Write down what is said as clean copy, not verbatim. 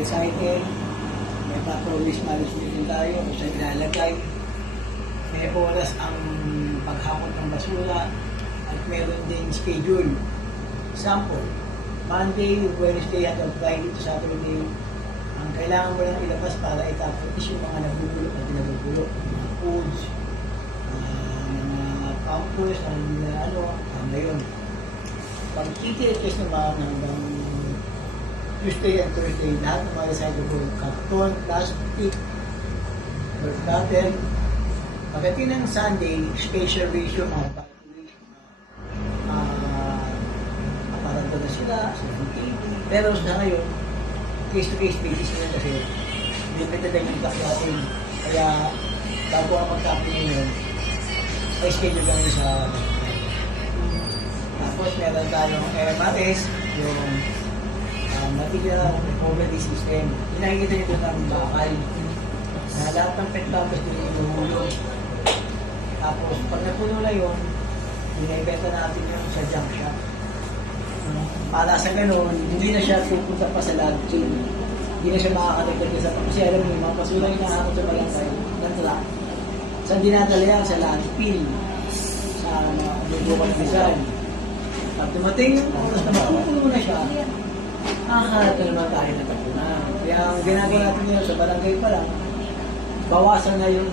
recycle, may proper waste management din tayo kung saan ilalagay, may oras ang paghakot ng basura, at meron din schedule. Example, Monday, Wednesday, hanggang Friday to Saturday, ang kailangan mo lang ilabas para itapon is yung mga nabubulok at pinabubulok, mga foods, mga pampers, tama yun. Pag kiti-request naman hanggang Tuesday and Thursday, lahat ng mga recyclable, karton, plastic, bottle. Pagdating ng Sunday, special ratio, mga batteries, aparador na sila, pero sa ngayon, case-to-case basis na kasi limited lang yung stock natin. Kaya bago ang mag-copy ngayon, ay schedule lang yun sa tapos meron tayong MRS, yung material recovery system. Nakikita nyo doon ang bakal. Lahat ng pet pampers din yung nahulog. Tapos pag napuno na yun, binibenta natin yun sa junk shop. Para sa ganun, hindi na siya pupunta pa sa log chain. Hindi na siya makakadagdag sa kasi alam niyo, mga basura yung nakakot sa barangay ng truck. Saan dinadala yan? Sa landfill, sa mga lubukan design. Pag dumating yung oras na mapupuno na siya, nakakalat na naman tayo na tapunan. Kaya ang ginagawa natin yun sa barangay pa lang, bawasan na yung